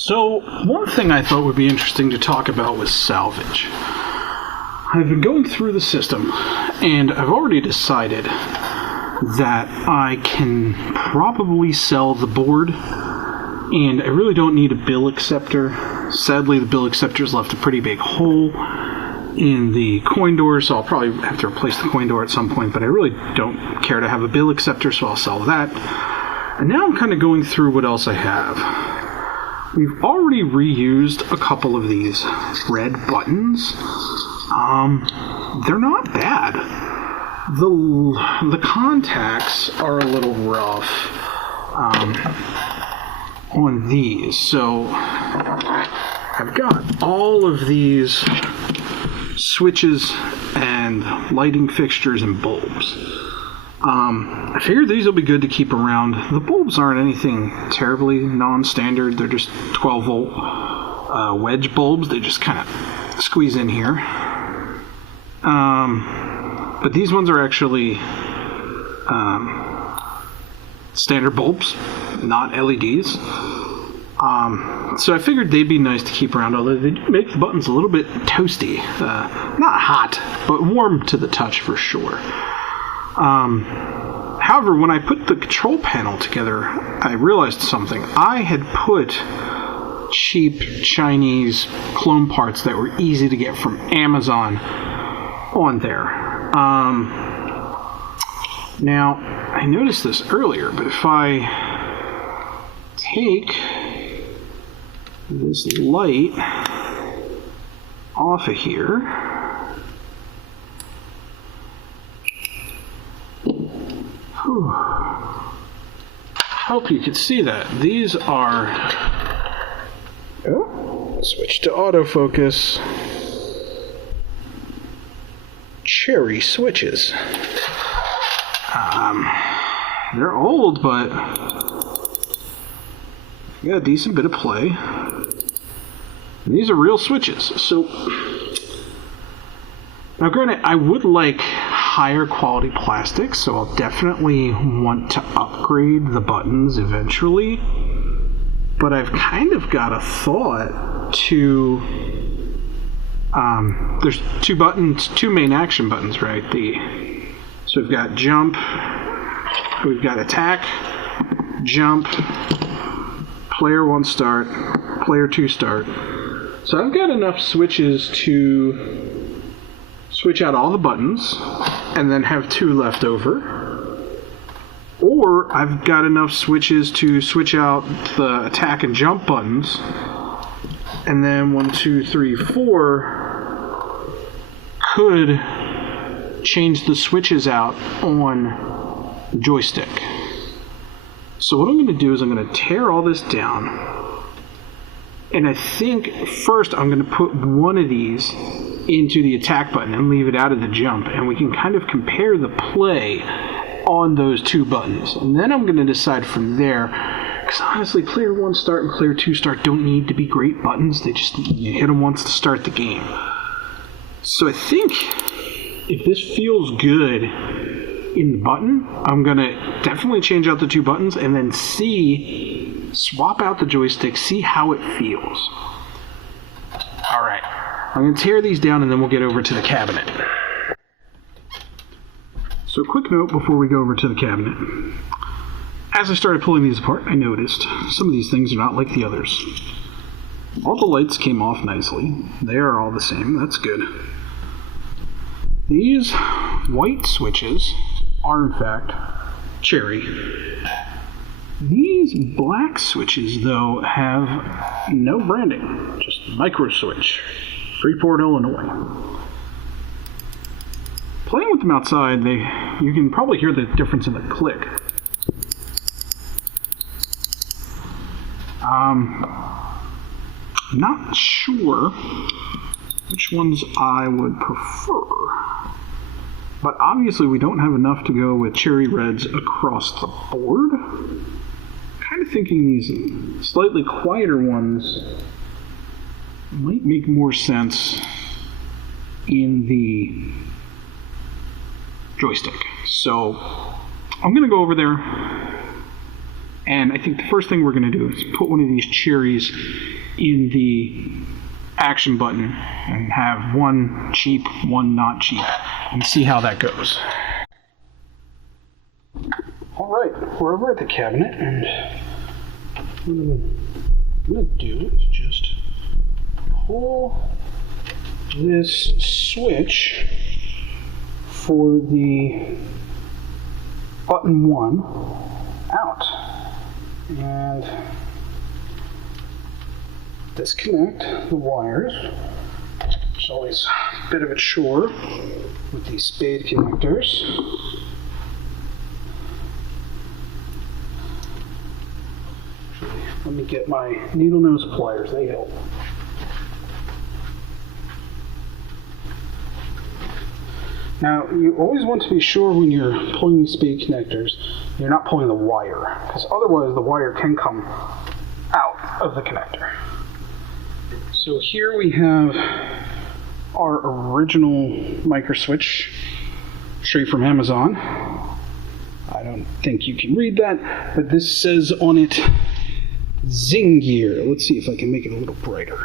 So, one thing I thought would be interesting to talk about was salvage. I've been going through the system, and I've already decided that I can probably sell the board, and I really don't need a bill acceptor. Sadly, the bill acceptor's left a pretty big hole in the coin door, so I'll probably have to replace the coin door at some point, but I really don't care to have a bill acceptor, so I'll sell that. And now I'm kind of going through what else I have. We've already reused a couple of these red buttons. They're not bad. The contacts are a little rough on these. So I've got all of these switches and lighting fixtures and bulbs. I figured these will be good to keep around. The bulbs aren't anything terribly non-standard. They're just 12-volt wedge bulbs. They just kind of squeeze in here. But these ones are actually standard bulbs, not LEDs. So I figured they'd be nice to keep around, although they do make the buttons a little bit toasty. Not hot, but warm to the touch for sure. However, when I put the control panel together, I realized something. I had put cheap Chinese clone parts that were easy to get from Amazon on there. Now, I noticed this earlier, but if I take this light off of here, hope you can see that. These are... Oh, switch to autofocus. Cherry switches. They're old, but got a decent bit of play. And these are real switches. So, now granted, I would like higher quality plastic, so I'll definitely want to upgrade the buttons eventually. But I've kind of got a thought to... there's two main action buttons, right? So we've got jump, we've got attack, jump, player 1 start, player 2 start. So I've got enough switches to switch out all the buttons and then have 2 left over. Or I've got enough switches to switch out the attack and jump buttons, and then 1, 2, 3, 4 could change the switches out on the joystick. So what I'm going to do is I'm going to tear all this down, and I think first I'm going to put one of these into the attack button and leave it out of the jump, and we can kind of compare the play on those 2 buttons. And then I'm going to decide from there, because honestly, player 1 start and player 2 start don't need to be great buttons. They just, you hit them once to start the game. So I think if this feels good in the button, I'm going to definitely change out the 2 buttons and then swap out the joystick, see how it feels. Alright, I'm going to tear these down and then we'll get over to the cabinet. So quick note before we go over to the cabinet. As I started pulling these apart, I noticed some of these things are not like the others. All the lights came off nicely. They are all the same. That's good. These white switches are in fact cherry. These black switches, though, have no branding. Just micro switch. Freeport, Illinois. Playing with them outside, you can probably hear the difference in the click. Not sure which ones I would prefer, but obviously we don't have enough to go with cherry reds across the board. Kind of thinking these slightly quieter ones might make more sense in the joystick. So I'm going to go over there And I think the first thing we're going to do is put one of these cherries in the action button and have one cheap, one not cheap, and see how that goes. All right, we're over at the cabinet, and what I'm going to do is just pull this switch for the button 1 out and disconnect the wires. It's always a bit of a chore with these spade connectors. Let me get my needle nose pliers, they help. Now, you always want to be sure when you're pulling these spade connectors, you're not pulling the wire, because otherwise the wire can come out of the connector. So here we have our original micro switch, straight from Amazon. I don't think you can read that, but this says on it, Zingear. Let's see if I can make it a little brighter.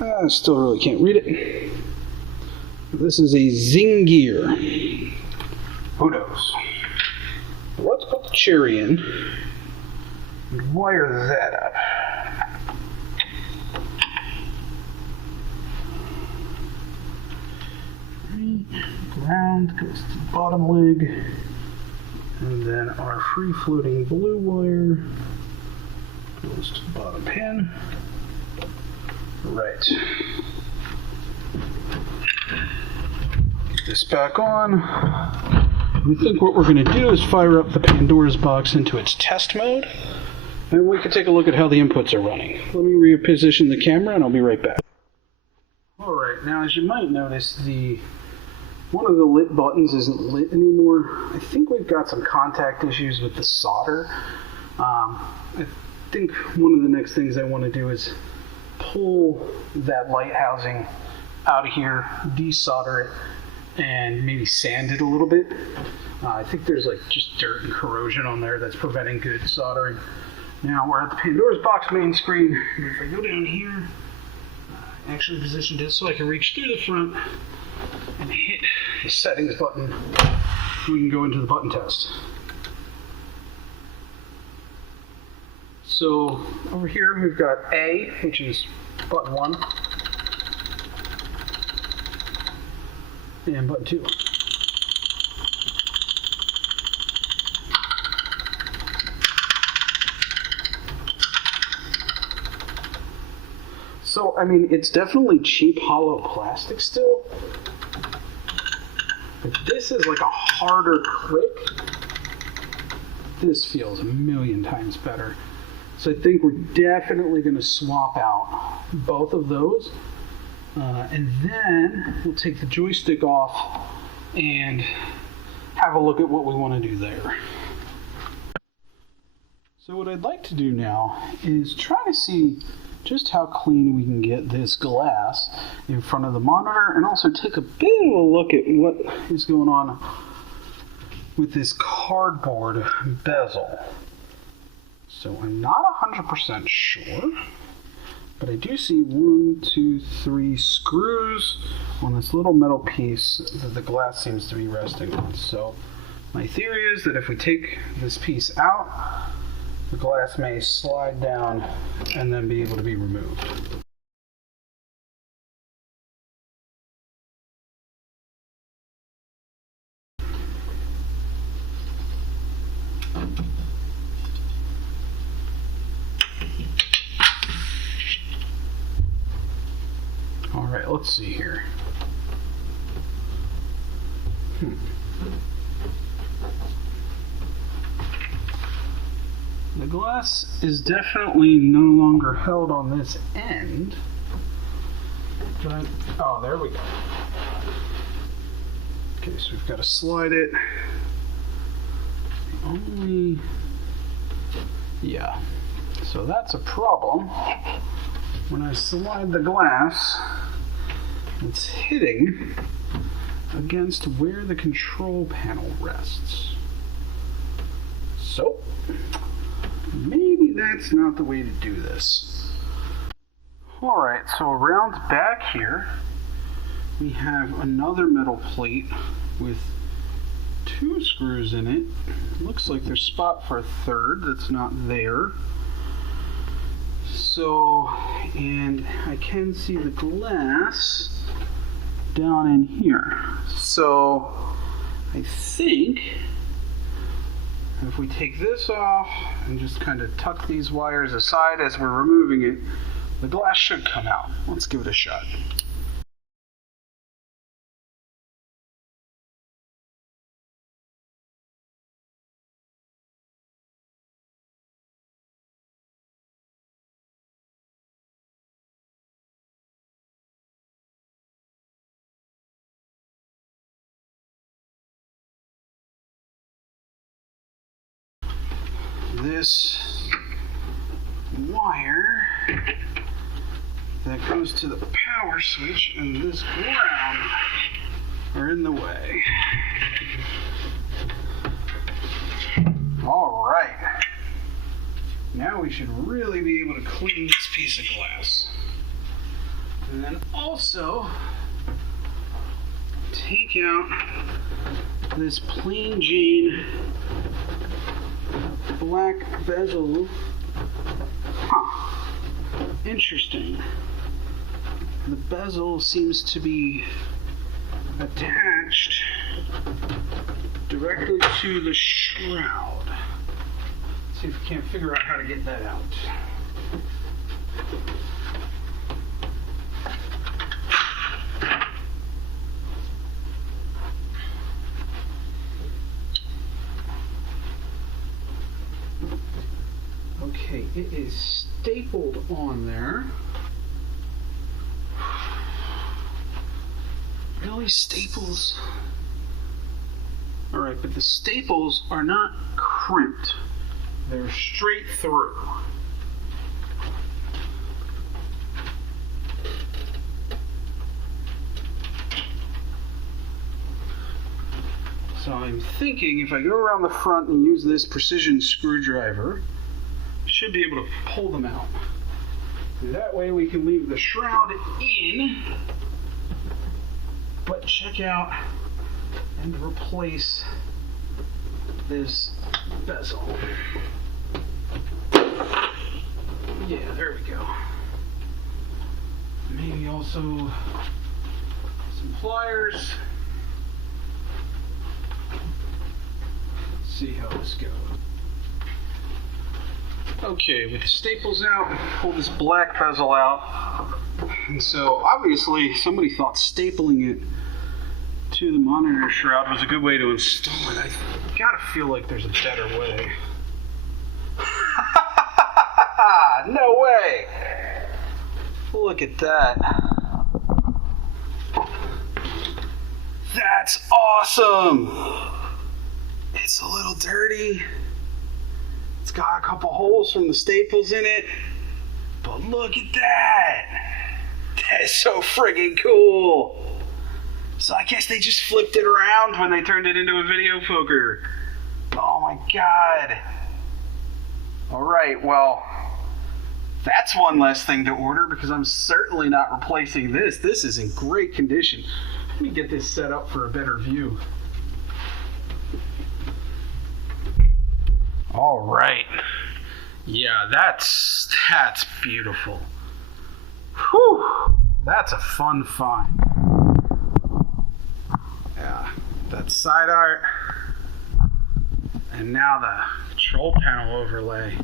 I still really can't read it. This is a Zingear. Who knows? Let's put the cherry in and wire that up. Ground goes to the bottom leg, and then our free-floating blue wire goes to the bottom pin. Right. Get this back on. I think what we're going to do is fire up the Pandora's box into its test mode, and we can take a look at how the inputs are running. Let me reposition the camera, and I'll be right back. Alright, now as you might notice, one of the lit buttons isn't lit anymore. I think we've got some contact issues with the solder. I think one of the next things I want to do is pull that light housing out of here, desolder it, and maybe sand it a little bit. I think there's like just dirt and corrosion on there that's preventing good soldering. Now we're at the Pandora's box main screen. If I go down here, I actually positioned it so I can reach through the front and hit the settings button. We can go into the button test. So over here we've got A, which is button 1, and button 2. So, I mean, it's definitely cheap hollow plastic still, but this is like a harder click. This feels a million times better. So I think we're definitely going to swap out both of those. And then we'll take the joystick off and have a look at what we want to do there. So what I'd like to do now is try to see just how clean we can get this glass in front of the monitor, and also take a bit of a look at what is going on with this cardboard bezel. So I'm not 100% sure, but I do see 1, 2, 3 screws on this little metal piece that the glass seems to be resting on. So my theory is that if we take this piece out, the glass may slide down and then be able to be removed. All right, let's see here. The glass is definitely no longer held on this end. But oh, there we go. Okay, so we've got to slide it. Yeah. So that's a problem. When I slide the glass, it's hitting against where the control panel rests. So, maybe that's not the way to do this. Alright, so around back here, we have another metal plate with 2 screws in it. Looks like there's spot for a third that's not there. So, and I can see the glass down in here. So, I think if we take this off and just kind of tuck these wires aside as we're removing it, the glass should come out. Let's give it a shot. This wire that goes to the power switch and this ground are in the way. All right. Now we should really be able to clean this piece of glass. And then also take out this plain Jane black bezel. Huh. Interesting. The bezel seems to be attached directly to the shroud. Let's see if we can't figure out how to get that out. Okay, it is stapled on there. Really, staples? Alright, but the staples are not crimped. They're straight through. So I'm thinking if I go around the front and use this precision screwdriver, I should be able to pull them out. That way we can leave the shroud in, but check out and replace this bezel. Yeah, there we go. Maybe also some pliers. Let's see how this goes. Okay, with the staples out, pull this black bezel out. And so obviously somebody thought stapling it to the monitor shroud was a good way to install it. I gotta feel like there's a better way. No way! Look at that. That's awesome! It's a little dirty. It's got a couple holes from the staples in it. But look at that! That's so friggin' cool! So I guess they just flipped it around when they turned it into a video poker. Oh my god. Alright, well, that's one less thing to order because I'm certainly not replacing this. This is in great condition. Let me get this set up for a better view. Alright. Yeah, that's beautiful. Whew. That's a fun find. Yeah, that's side art. And now the control panel overlay.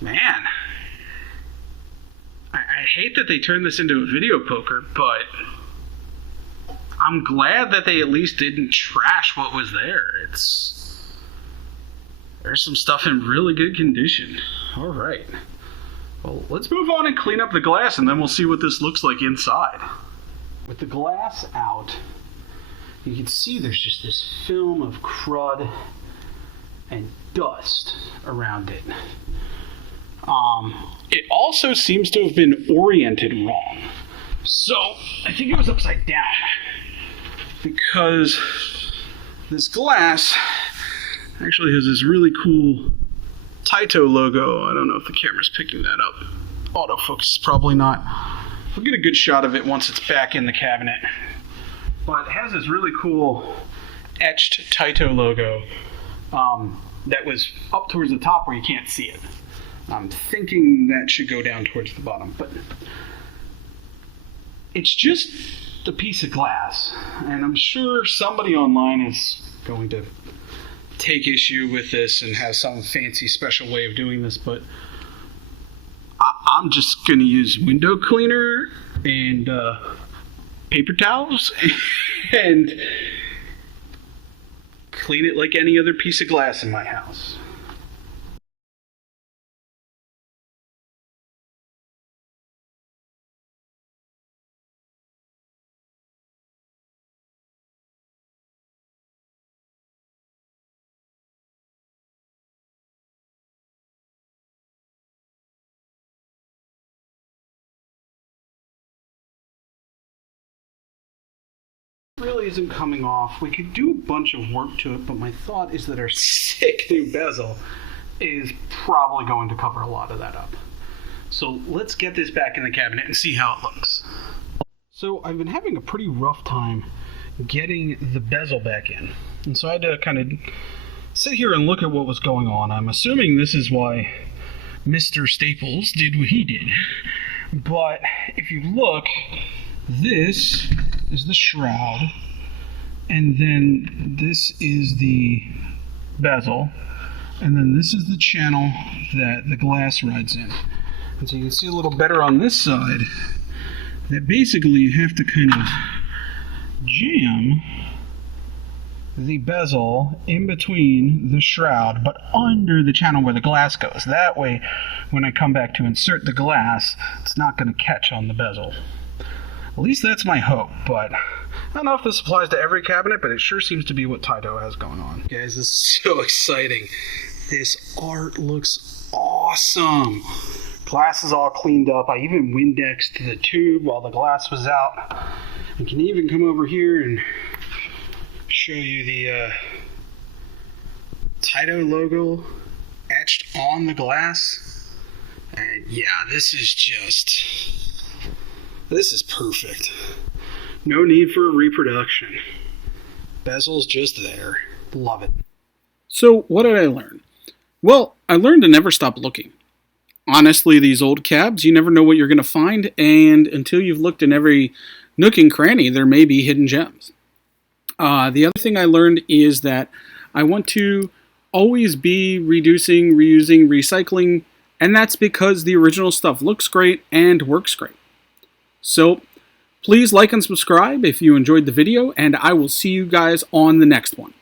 Man, I hate that they turned this into a video poker, but I'm glad that they at least didn't trash what was there. There's some stuff in really good condition. All right. Well, let's move on and clean up the glass, and then we'll see what this looks like inside. With the glass out, you can see there's just this film of crud and dust around it. It also seems to have been oriented wrong. So, I think it was upside down. Because this glass Actually has this really cool Taito logo. I don't know if the camera's picking that up. Autofocus is probably not. We'll get a good shot of it once it's back in the cabinet. But it has this really cool etched Taito logo that was up towards the top where you can't see it. I'm thinking that should go down towards the bottom, but it's just a piece of glass, and I'm sure somebody online is going to take issue with this and have some fancy special way of doing this, but I'm just going to use window cleaner and paper towels and clean it like any other piece of glass in my house. Really isn't coming off. We could do a bunch of work to it, but my thought is that our sick new bezel is probably going to cover a lot of that up. So let's get this back in the cabinet and see how it looks. So I've been having a pretty rough time getting the bezel back in, and so I had to kind of sit here and look at what was going on. I'm assuming this is why Mr. Staples did what he did, but if you look, this is the shroud, and then this is the bezel, and then this is the channel that the glass rides in. And so you can see a little better on this side that basically you have to kind of jam the bezel in between the shroud but under the channel where the glass goes. That way when I come back to insert the glass, it's not going to catch on the bezel. At least that's my hope, but I don't know if this applies to every cabinet, but it sure seems to be what Taito has going on. Guys, this is so exciting. This art looks awesome. Glass is all cleaned up. I even Windexed the tube while the glass was out. I can even come over here and show you the Taito logo etched on the glass. And yeah, this is perfect. No need for a reproduction. Bezel's just there. Love it. So, what did I learn? Well, I learned to never stop looking. Honestly, these old cabs, you never know what you're going to find, and until you've looked in every nook and cranny, there may be hidden gems. The other thing I learned is that I want to always be reducing, reusing, recycling, and that's because the original stuff looks great and works great. So, please like and subscribe if you enjoyed the video, and I will see you guys on the next one.